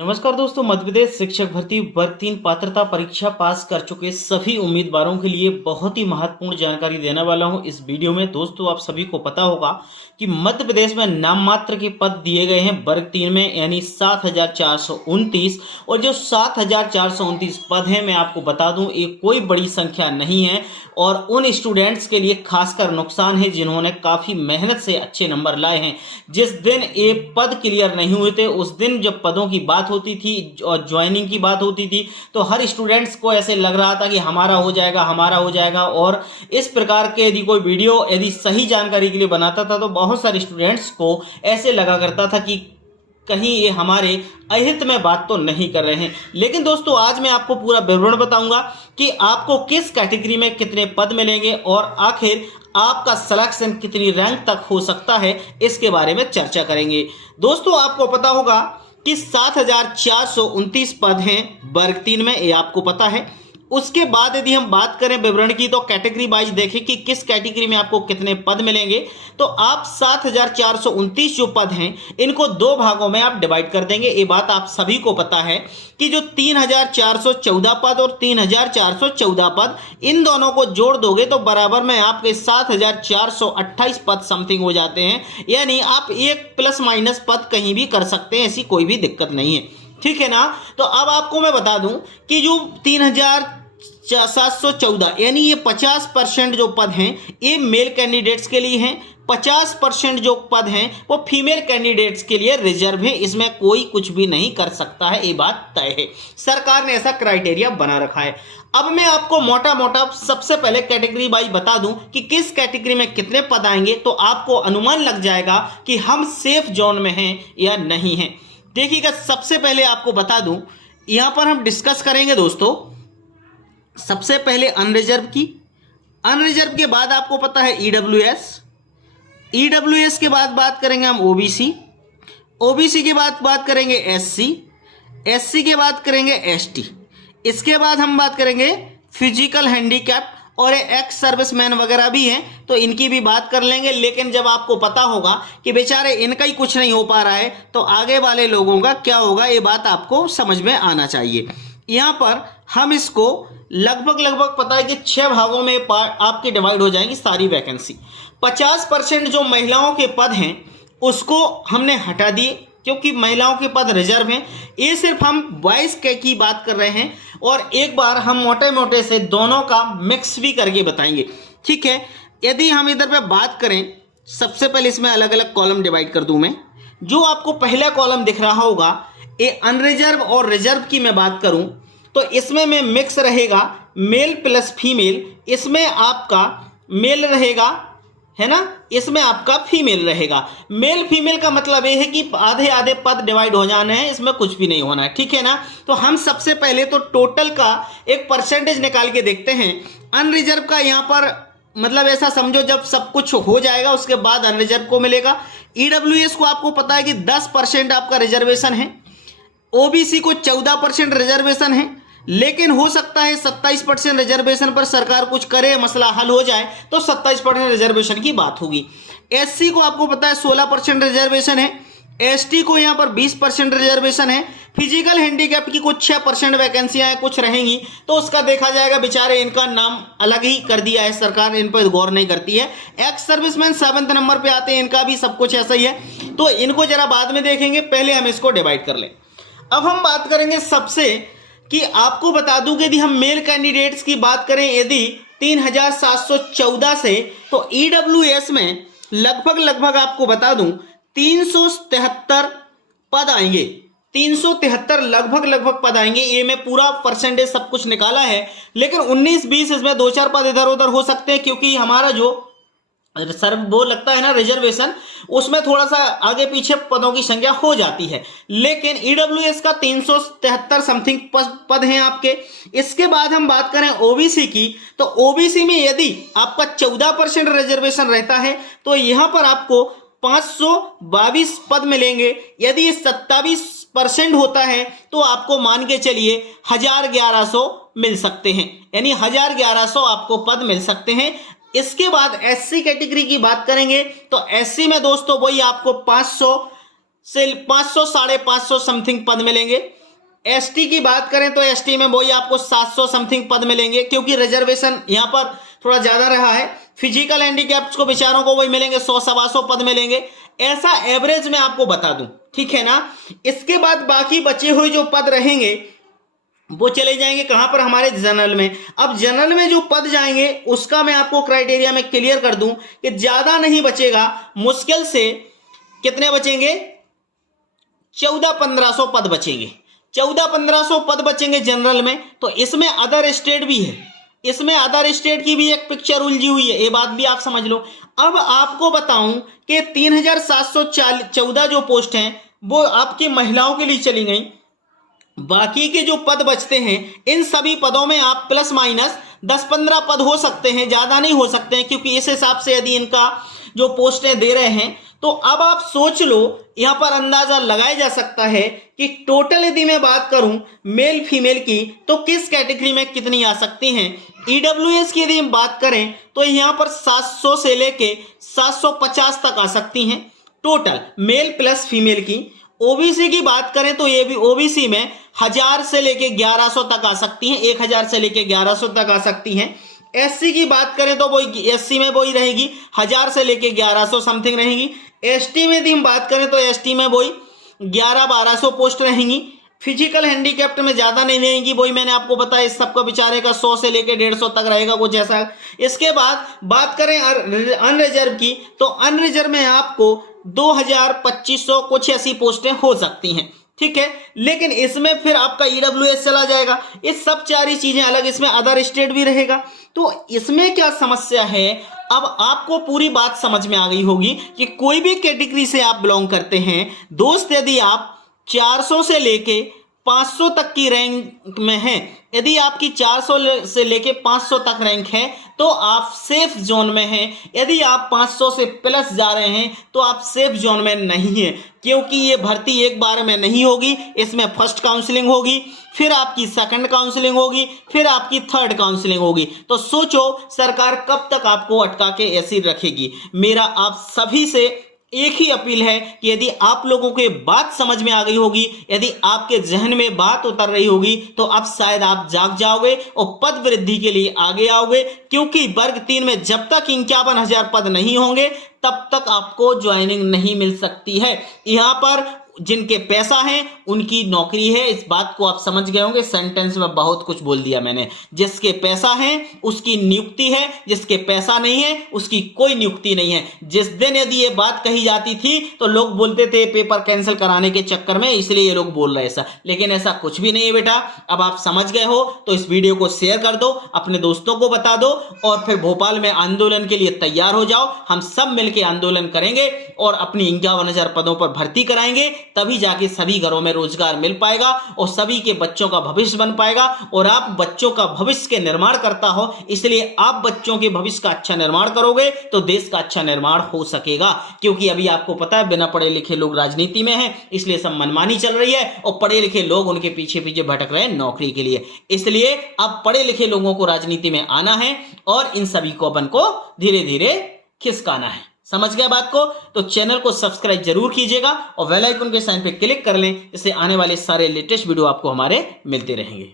नमस्कार दोस्तों, मध्य प्रदेश शिक्षक भर्ती वर्ग 3 पात्रता परीक्षा पास कर चुके सभी उम्मीदवारों के लिए बहुत ही महत्वपूर्ण जानकारी देने वाला हूं इस वीडियो में। दोस्तों, आप सभी को पता होगा कि मध्य प्रदेश में नाम मात्र के पद दिए गए हैं वर्ग 3 में, यानी 7,429। और जो 7,429 पद हैं, मैं आपको बता दूं, ये कोई बड़ी संख्या नहीं है और उन स्टूडेंट्स के लिए खासकर नुकसान है जिन्होंने काफी मेहनत से अच्छे नंबर लाए हैं। जिस दिन ये पद क्लियर नहीं हुए थे, उस दिन जब पदों की बात होती थी और ज्वाइनिंग की बात होती थी, तो हर स्टूडेंट्स को ऐसे लग रहा था कि हमारा हो जाएगा, हमारा हो जाएगा। और इस प्रकार के यदि कोई वीडियो यदि सही जानकारी के लिए बनाता था तो बहुत सारे स्टूडेंट्स को ऐसे लगा करता था कि कहीं ये हमारे अहित में बात तो नहीं कर रहे हैं। लेकिन दोस्तों, आज मैं आपको पूरा विवरण बताऊंगा कि आपको किस कैटेगरी में कितने पद मिलेंगे और आखिर आपका सिलेक्शन कितनी रैंक तक हो सकता है, इसके बारे में चर्चा करेंगे। दोस्तों, आपको पता होगा कि 7,429 पद हैं वर्ग 3 में, ये आपको पता है। उसके बाद यदि हम बात करें विवरण की, तो कैटेगरी वाइज देखें कि किस कैटेगरी में आपको कितने पद मिलेंगे। तो आप 7,429 जो पद हैं, इनको दो भागों में आप डिवाइड कर देंगे। ये बात आप सभी को पता है कि जो 3,414 पद और 3,414 पद, इन दोनों को जोड़ दोगे तो बराबर में आपके 7,428 पद समथिंग हो जाते हैं। यानी आप एक प्लस माइनस पद कहीं भी कर सकते हैं, ऐसी कोई भी दिक्कत नहीं है, ठीक है ना। तो अब आपको मैं बता दूं कि जो 3,714 यानी ये 50% जो पद हैं ये मेल कैंडिडेट्स के लिए हैं, 50% जो पद हैं वो फीमेल कैंडिडेट्स के लिए रिजर्व है। इसमें कोई कुछ भी नहीं कर सकता है, ये बात तय है। सरकार ने ऐसा क्राइटेरिया बना रखा है। अब मैं आपको मोटा मोटा सबसे पहले कैटेगरी वाइज बता दूं कि किस कैटेगरी में कितने पद आएंगे, तो आपको अनुमान लग जाएगा कि हम सेफ जोन में हैं या नहीं हैं। देखिएगा, सबसे पहले आपको बता दूं, यहां पर हम डिस्कस करेंगे दोस्तों सबसे पहले अनरिजर्व की। अनरिजर्व के बाद आपको पता है ईडब्ल्यूएस के बाद बात करेंगे हम ओबीसी के बाद बात करेंगे एससी के बाद करेंगे एसटी। इसके बाद हम बात करेंगे फिजिकल हैंडीकैप और एक्स सर्विसमैन वगैरह भी हैं, तो इनकी भी बात कर लेंगे। लेकिन जब आपको पता होगा कि बेचारे इनका ही कुछ नहीं हो पा रहा है, तो आगे वाले लोगों का क्या होगा, ये बात आपको समझ में आना चाहिए। यहाँ पर हम इसको लगभग पता है कि 6 भागों में आपके डिवाइड हो जाएंगी सारी वैकेंसी। 50% जो महिलाओं के पद हैं उसको हमने हटा दिए, क्योंकि महिलाओं के पद रिजर्व हैं। ये सिर्फ हम बॉयज की बात कर रहे हैं और एक बार हम मोटे मोटे से दोनों का मिक्स भी करके बताएंगे, ठीक है। यदि हम इधर पे बात करें, सबसे पहले इसमें अलग अलग कॉलम डिवाइड कर दूं मैं। जो आपको पहला कॉलम दिख रहा होगा, ये अनरिजर्व और रिजर्व की मैं बात करूं तो इसमें में मिक्स रहेगा मेल प्लस फीमेल। इसमें आपका मेल रहेगा, है ना, इसमें आपका फीमेल रहेगा। मेल फीमेल का मतलब यह है कि आधे आधे पद डिवाइड हो जाने हैं, इसमें कुछ भी नहीं होना है, ठीक है ना। तो हम सबसे पहले तो टोटल का एक परसेंटेज निकाल के देखते हैं। अनरिजर्व का यहाँ पर मतलब ऐसा समझो, जब सब कुछ हो जाएगा उसके बाद अनरिजर्व को मिलेगा। ईडब्ल्यूएस को आपको पता है कि 10% आपका रिजर्वेशन है, ओबीसी को 14% रिजर्वेशन है, लेकिन हो सकता है 27% रिजर्वेशन पर सरकार कुछ करे, मसला हल हो जाए तो 27% रिजर्वेशन की बात होगी। एससी को आपको पता है 16% रिजर्वेशन है, एसटी को यहाँ पर 20% रिजर्वेशन है। फिजिकल हैंडीकैप की कुछ 6% वैकेंसियां हैं, कुछ रहेंगी, तो उसका देखा जाएगा। बेचारे इनका नाम अलग ही कर दिया है सरकार, इन पर गौर नहीं करती है। एक्स सर्विसमैन 7वें नंबर पे आते हैं, इनका भी सब कुछ ऐसा ही है, तो इनको जरा बाद में देखेंगे, पहले हम इसको डिवाइड कर लें। अब हम बात करेंगे सबसे कि आपको बता दूं कि यदि हम मेल कैंडिडेट्स की बात करें, यदि 3,714 से, तो ईडब्ल्यूएस में लगभग आपको बता दूं 373 पद आएंगे। 373 लगभग पद आएंगे। ये मैं पूरा परसेंटेज सब कुछ निकाला है, लेकिन 19-20 इसमें 2-4 पद इधर उधर हो सकते हैं, क्योंकि हमारा जो सर वो लगता है ना रिजर्वेशन, उसमें थोड़ा सा आगे पीछे पदों की संख्या हो जाती है। लेकिन ईडब्ल्यूएस का 373 समथिंग पद हैं आपके। इसके बाद हम बात करें ओबीसी की, तो ओबीसी में यदि आपका 14% रिजर्वेशन रहता है तो यहां पर आपको 522 पद मिलेंगे। यदि ये 27% होता है तो आपको मान के चलिए 1,1100 मिल सकते हैं, यानी 1,1100 आपको पद मिल सकते हैं। इसके बाद एससी कैटेगरी की बात करेंगे तो एससी में दोस्तों वही आपको से 500 550 समथिंग पद मिलेंगे। एसटी की बात करें तो एसटी में वही आपको 700 समथिंग पद मिलेंगे, क्योंकि रिजर्वेशन यहां पर थोड़ा ज्यादा रहा है। फिजिकल हैंडीकैप्स को बेचारों को वही मिलेंगे, 100 सवा पद मिलेंगे। ऐसा एवरेज में आपको बता दूं, ठीक है ना। इसके बाद बाकी बचे हुए जो पद रहेंगे वो चले जाएंगे कहां पर, हमारे जनरल में। अब जनरल में जो पद जाएंगे उसका मैं आपको क्राइटेरिया में क्लियर कर दूं कि ज्यादा नहीं बचेगा, मुश्किल से कितने बचेंगे, 1400-1500 पद बचेंगे। 1400-1500 पद बचेंगे जनरल में। तो इसमें अदर स्टेट भी है, इसमें अदर स्टेट की भी एक पिक्चर उलझी हुई है, ये बात भी आप समझ लो। अब आपको बताऊं कि 3714 जो पोस्ट हैं वो आपकी महिलाओं के लिए चली गई। बाकी के जो पद बचते हैं इन सभी पदों में आप प्लस माइनस 10-15 पद हो सकते हैं, ज्यादा नहीं हो सकते हैं, क्योंकि इस हिसाब से यदि इनका जो पोस्टें दे रहे हैं। तो अब आप सोच लो, यहां पर अंदाजा लगाया जा सकता है कि टोटल यदि मैं बात करूं मेल फीमेल की तो किस कैटेगरी में कितनी आ सकती हैं। ईडब्ल्यूएस की यदि हम बात करें तो यहां पर 700 से लेके 750 तक आ सकती हैं टोटल मेल प्लस फीमेल की। ओबीसी की बात करें तो ये भी ओबीसी में 1000 से लेके 1100 तक आ सकती हैं, 1000 से लेके 1100 तक आ सकती हैं। एससी की बात करें तो वही एससी में वही रहेगी, 1000 से लेके 1100 समथिंग रहेगी। एसटी में यदि हम बात करें तो एसटी में वही 1100-1200 पोस्ट रहेंगी। फिजिकल हैंडीकैप्ट में ज्यादा नहीं रहेंगी, वही मैंने आपको बताया, इस सबका बेचारे का 100 से लेके 150 तक रहेगा कुछ ऐसा। इसके बाद बात करें अनरिजर्व की तो अनरिजर्व में आपको 2000-2500 कुछ ऐसी पोस्टें हो सकती हैं, ठीक है। लेकिन इसमें फिर आपका ईडब्ल्यूएस चला जाएगा, इस सब सारी चीजें अलग, इसमें अदर स्टेट भी रहेगा। तो इसमें क्या समस्या है, अब आपको पूरी बात समझ में आ गई होगी कि कोई भी कैटेगरी से आप बिलोंग करते हैं दोस्त, यदि आप 400 से लेके 500 तक की रैंक में हैं, यदि आपकी 400 से लेके 500 तक रैंक है तो आप सेफ जोन में हैं। यदि आप 500 से प्लस जा रहे हैं तो आप सेफ जोन में नहीं हैं, क्योंकि ये भर्ती एक बार में नहीं होगी, इसमें फर्स्ट काउंसलिंग होगी, फिर आपकी सेकंड काउंसलिंग होगी, फिर आपकी थर्ड काउंसलिंग होगी। तो सोचो सरकार कब तक आपको अटका के ऐसी रखेगी। मेरा आप सभी से एक ही अपील है कि यदि आप लोगों के बात समझ में आ गई होगी, यदि आपके जहन में बात उतर रही होगी, तो अब शायद आप जाग जाओगे और पद वृद्धि के लिए आगे आओगे, क्योंकि वर्ग 3 में जब तक 51,000 पद नहीं होंगे तब तक आपको ज्वाइनिंग नहीं मिल सकती है। यहां पर जिनके पैसा है उनकी नौकरी है, इस बात को आप समझ गए होंगे। सेंटेंस में बहुत कुछ बोल दिया मैंने। जिसके पैसा है उसकी नियुक्ति है, जिसके पैसा नहीं है उसकी कोई नियुक्ति नहीं है। जिस दिन यदि ये बात कही जाती थी तो लोग बोलते थे पेपर कैंसिल कराने के चक्कर में इसलिए ये लोग बोल रहे ऐसा, लेकिन ऐसा कुछ भी नहीं है बेटा। अब आप समझ गए हो तो इस वीडियो को शेयर कर दो, अपने दोस्तों को बता दो और फिर भोपाल में आंदोलन के लिए तैयार हो जाओ। हम सब मिलकर आंदोलन करेंगे और अपनी 51,000 पदों पर भर्ती कराएंगे, तभी जाके सभी घरों में रोजगार मिल पाएगा और सभी के बच्चों का भविष्य बन पाएगा। और आप बच्चों का भविष्य के निर्माण करता हो, इसलिए आप बच्चों के भविष्य का अच्छा निर्माण करोगे तो देश का अच्छा निर्माण हो सकेगा। क्योंकि अभी आपको पता है बिना पढ़े लिखे लोग राजनीति में हैं, इसलिए सब मनमानी चल रही है और पढ़े लिखे लोग उनके पीछे पीछे भटक रहे हैं नौकरी के लिए। इसलिए अब पढ़े लिखे लोगों को राजनीति में आना है और इन सभी को अपन को धीरे धीरे खिसकाना है। समझ गए बात को? तो चैनल को सब्सक्राइब जरूर कीजिएगा और बेल आइकन के साइन पे क्लिक कर लें, इससे आने वाले सारे लेटेस्ट वीडियो आपको हमारे मिलते रहेंगे।